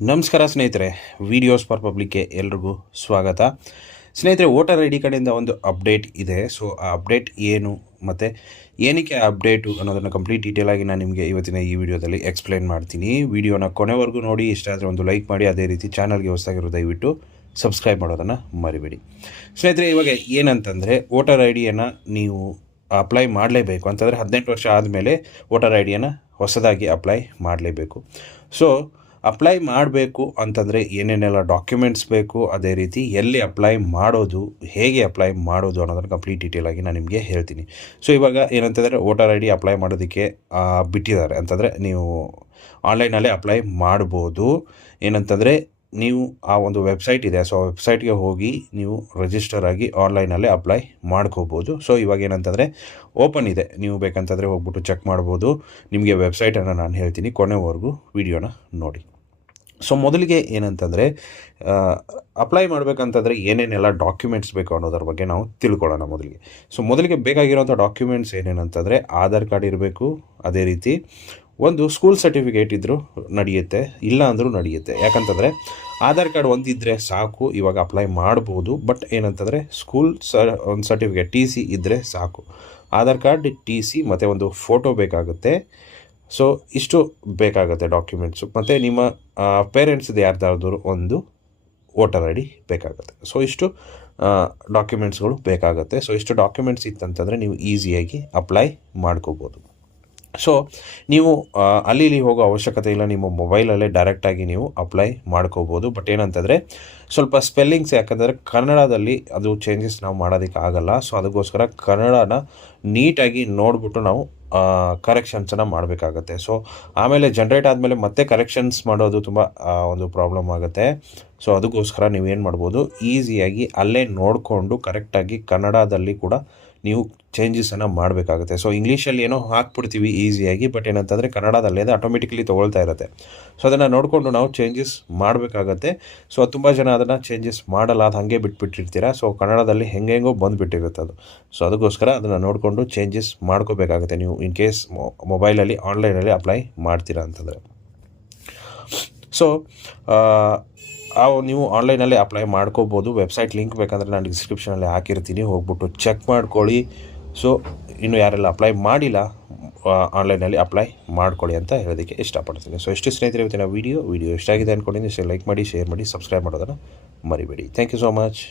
ನಮಸ್ಕಾರ ಸ್ನೇಹಿತರೆ, videos for ಪಬ್ಲಿಕ್ಗೆ ಎಲ್ರಿಗೂ ಸ್ವಾಗತ. ಸ್ನೇಹಿತರೆ, ವೋಟರ್ ಐ ಡಿ ಕಡೆಯಿಂದ ಒಂದು ಅಪ್ಡೇಟ್ ಇದೆ. ಸೊ ಆ ಅಪ್ಡೇಟ್ ಏನು ಮತ್ತು ಏನಕ್ಕೆ ಅಪ್ಡೇಟು ಅನ್ನೋದನ್ನು ಕಂಪ್ಲೀಟ್ ಡೀಟೇಲಾಗಿ ನಾನು ನಿಮಗೆ ಇವತ್ತಿನ ಈ ವಿಡಿಯೋದಲ್ಲಿ ಎಕ್ಸ್ಪ್ಲೈನ್ ಮಾಡ್ತೀನಿ. ವಿಡಿಯೋನ ಕೊನೆವರೆಗೂ ನೋಡಿ. ಇಷ್ಟ ಆದರೆ ಒಂದು ಲೈಕ್ ಮಾಡಿ. ಅದೇ ರೀತಿ ಚಾನಲ್ಗೆ ಹೊಸದಾಗಿರೋ ದಯವಿಟ್ಟು ಸಬ್ಸ್ಕ್ರೈಬ್ ಮಾಡೋದನ್ನು ಮರಿಬೇಡಿ. ಸ್ನೇಹಿತರೆ, ಇವಾಗ ಏನಂತಂದರೆ ವೋಟರ್ ಐ ಡಿಯನ್ನು ನೀವು ಅಪ್ಲೈ ಮಾಡಲೇಬೇಕು ಅಂತಂದರೆ 18 ವರ್ಷ ಆದಮೇಲೆ ವೋಟರ್ ಐ ಡಿಯನ್ನು ಹೊಸದಾಗಿ ಅಪ್ಲೈ ಮಾಡಲೇಬೇಕು. ಸೊ ಅಪ್ಲೈ ಮಾಡಬೇಕು ಅಂತಂದರೆ ಏನೇನೆಲ್ಲ ಡಾಕ್ಯುಮೆಂಟ್ಸ್ ಬೇಕು, ಅದೇ ರೀತಿ ಎಲ್ಲಿ ಅಪ್ಲೈ ಮಾಡೋದು, ಹೇಗೆ ಅಪ್ಲೈ ಮಾಡೋದು ಅನ್ನೋದನ್ನು ಕಂಪ್ಲೀಟ್ ಡೀಟೇಲಾಗಿ ನಾನು ನಿಮಗೆ ಹೇಳ್ತೀನಿ. ಸೊ ಇವಾಗ ಏನಂತಂದರೆ ವೋಟರ್ ಐ ಡಿ ಅಪ್ಲೈ ಮಾಡೋದಕ್ಕೆ ಬಿಟ್ಟಿದ್ದಾರೆ. ಅಂತಂದರೆ ನೀವು ಆನ್ಲೈನಲ್ಲೇ ಅಪ್ಲೈ ಮಾಡ್ಬೋದು. ಏನಂತಂದರೆ ನೀವು ಆ ಒಂದು ವೆಬ್ಸೈಟ್ ಇದೆ, ಸೊ ವೆಬ್ಸೈಟ್ಗೆ ಹೋಗಿ ನೀವು ರಿಜಿಸ್ಟರ್ ಆಗಿ ಆನ್ಲೈನಲ್ಲೇ ಅಪ್ಲೈ ಮಾಡ್ಕೋಬೋದು. ಸೊ ಇವಾಗ ಏನಂತಂದರೆ ಓಪನ್ ಇದೆ, ನೀವು ಬೇಕಂತಂದರೆ ಹೋಗ್ಬಿಟ್ಟು ಚೆಕ್ ಮಾಡ್ಬೋದು. ನಿಮಗೆ ವೆಬ್ಸೈಟನ್ನು ನಾನು ಹೇಳ್ತೀನಿ, ಕೊನೆವರೆಗೂ ವಿಡಿಯೋನ ನೋಡಿ. ಸೊ ಮೊದಲಿಗೆ ಏನಂತಂದರೆ ಅಪ್ಲೈ ಮಾಡಬೇಕಂತಂದರೆ ಏನೇನೆಲ್ಲ ಡಾಕ್ಯುಮೆಂಟ್ಸ್ ಬೇಕು ಅನ್ನೋದ್ರ ಬಗ್ಗೆ ನಾವು ತಿಳ್ಕೊಳ್ಳೋಣ ಮೊದಲಿಗೆ. ಸೊ ಮೊದಲಿಗೆ ಬೇಕಾಗಿರೋಂಥ ಡಾಕ್ಯುಮೆಂಟ್ಸ್ ಏನೇನಂತಂದರೆ ಆಧಾರ್ ಕಾರ್ಡ್ ಇರಬೇಕು. ಅದೇ ರೀತಿ ಒಂದು ಸ್ಕೂಲ್ ಸರ್ಟಿಫಿಕೇಟ್ ಇದ್ದರೂ ನಡೆಯುತ್ತೆ, ಇಲ್ಲ ಅಂದರೂ ನಡೆಯುತ್ತೆ. ಯಾಕಂತಂದರೆ ಆಧಾರ್ ಕಾರ್ಡ್ ಒಂದಿದ್ದರೆ ಸಾಕು, ಇವಾಗ ಅಪ್ಲೈ ಮಾಡ್ಬೋದು. ಬಟ್ ಏನಂತಂದರೆ ಸ್ಕೂಲ್ ಒಂದು ಸರ್ಟಿಫಿಕೇಟ್ TC ಇದ್ದರೆ ಸಾಕು. ಆಧಾರ್ ಕಾರ್ಡ್, TC ಮತ್ತು ಒಂದು ಫೋಟೋ ಬೇಕಾಗುತ್ತೆ. ಸೊ ಇಷ್ಟು ಬೇಕಾಗುತ್ತೆ ಡಾಕ್ಯುಮೆಂಟ್ಸು. ಮತ್ತು ನಿಮ್ಮ ಪೇರೆಂಟ್ಸ್ದು ಯಾರ್ದಾದ್ರೂ ಒಂದು ವೋಟರ್ ಐ ಡಿ ಬೇಕಾಗುತ್ತೆ. ಸೊ ಇಷ್ಟು ಡಾಕ್ಯುಮೆಂಟ್ಸ್ಗಳು ಬೇಕಾಗುತ್ತೆ. ಸೊ ಇಷ್ಟು ಡಾಕ್ಯುಮೆಂಟ್ಸ್ ಇತ್ತಂತಂದರೆ ನೀವು ಈಸಿಯಾಗಿ ಅಪ್ಲೈ ಮಾಡ್ಕೋಬೋದು. ಸೊ ನೀವು ಅಲ್ಲಿ ಇಲ್ಲಿ ಹೋಗೋ ಅವಶ್ಯಕತೆ ಇಲ್ಲ, ನಿಮ್ಮ ಮೊಬೈಲಲ್ಲೇ ಡೈರೆಕ್ಟಾಗಿ ನೀವು ಅಪ್ಲೈ ಮಾಡ್ಕೋಬೋದು. ಬಟ್ ಏನಂತಂದರೆ ಸ್ವಲ್ಪ ಸ್ಪೆಲ್ಲಿಂಗ್ಸ್, ಯಾಕಂದರೆ ಕನ್ನಡದಲ್ಲಿ ಅದು ಚೇಂಜಸ್ ನಾವು ಮಾಡೋದಕ್ಕೆ ಆಗಲ್ಲ. ಸೊ ಅದಕ್ಕೋಸ್ಕರ ಕನ್ನಡನ ನೀಟಾಗಿ ನೋಡಿಬಿಟ್ಟು ನಾವು ಕರೆಕ್ಷನ್ಸನ್ನು ಮಾಡಬೇಕಾಗತ್ತೆ. ಸೊ ಆಮೇಲೆ ಜನ್ರೇಟ್ ಆದಮೇಲೆ ಮತ್ತೆ ಕರೆಕ್ಷನ್ಸ್ ಮಾಡೋದು ತುಂಬ ಒಂದು ಪ್ರಾಬ್ಲಮ್ ಆಗುತ್ತೆ. ಸೊ ಅದಕ್ಕೋಸ್ಕರ ನೀವೇನು ಮಾಡ್ಬೋದು, ಈಸಿಯಾಗಿ ಅಲ್ಲೇ ನೋಡಿಕೊಂಡು ಕರೆಕ್ಟಾಗಿ ಕನ್ನಡದಲ್ಲಿ ಕೂಡ ನೀವು ಚೇಂಜಸನ್ನು ಮಾಡಬೇಕಾಗುತ್ತೆ. ಸೊ ಇಂಗ್ಲೀಷಲ್ಲಿ ಏನೋ ಹಾಕ್ಬಿಡ್ತೀವಿ ಈಸಿಯಾಗಿ, ಬಟ್ ಏನಂತಂದರೆ ಕನ್ನಡದಲ್ಲಿ ಅದು ಆಟೋಮೆಟಿಕಲಿ ತೊಗೊಳ್ತಾ ಇರುತ್ತೆ. ಸೊ ಅದನ್ನು ನೋಡಿಕೊಂಡು ನಾವು ಚೇಂಜಸ್ ಮಾಡಬೇಕಾಗತ್ತೆ. ಸೊ ತುಂಬ ಜನ ಅದನ್ನು ಚೇಂಜಸ್ ಮಾಡಲ್ಲ, ಅದು ಹಾಗೆ ಬಿಟ್ಬಿಟ್ಟಿರ್ತೀರ. ಸೊ ಕನ್ನಡದಲ್ಲಿ ಹೆಂಗೆಂಗೋ ಬಂದುಬಿಟ್ಟಿರುತ್ತೆ ಅದು. ಸೊ ಅದಕ್ಕೋಸ್ಕರ ಅದನ್ನು ನೋಡಿಕೊಂಡು ಚೇಂಜಸ್ ಮಾಡ್ಕೋಬೇಕಾಗುತ್ತೆ ನೀವು ಇನ್ ಕೇಸ್ ಮೊಬೈಲಲ್ಲಿ ಆನ್ಲೈನಲ್ಲಿ ಅಪ್ಲೈ ಮಾಡ್ತೀರಾ ಅಂತಂದರೆ. ಸೊ ನೀವು ಆನ್ಲೈನಲ್ಲೇ ಅಪ್ಲೈ ಮಾಡ್ಕೋಬೋದು. ವೆಬ್ಸೈಟ್ ಲಿಂಕ್ ಬೇಕಂದರೆ ನಾನು ಡಿಸ್ಕ್ರಿಪ್ಷನಲ್ಲಿ ಹಾಕಿರ್ತೀನಿ, ಹೋಗ್ಬಿಟ್ಟು ಚೆಕ್ ಮಾಡ್ಕೊಳ್ಳಿ. ಸೊ ಇನ್ನು ಯಾರೆಲ್ಲ ಅಪ್ಲೈ ಮಾಡಿಲ್ಲ, ಆನ್ಲೈನಲ್ಲಿ ಅಪ್ಲೈ ಮಾಡ್ಕೊಳ್ಳಿ ಅಂತ ಹೇಳೋದಕ್ಕೆ ಇಷ್ಟಪಡ್ತೀನಿ. ಸೊ ಎಷ್ಟು ಸ್ನೇಹಿತರೆ ಇವತ್ತಿನ ವಿಡಿಯೋ ಇಷ್ಟ ಆಗಿದೆ ಅಂದ್ಕೊಂಡಿದ್ದೀನಿ. ಸೊ ಲೈಕ್ ಮಾಡಿ, ಶೇರ್ ಮಾಡಿ, ಸಬ್ಸ್ಕ್ರೈಬ್ ಮಾಡೋದನ್ನು ಮರಿಬೇಡಿ. Thank you so much.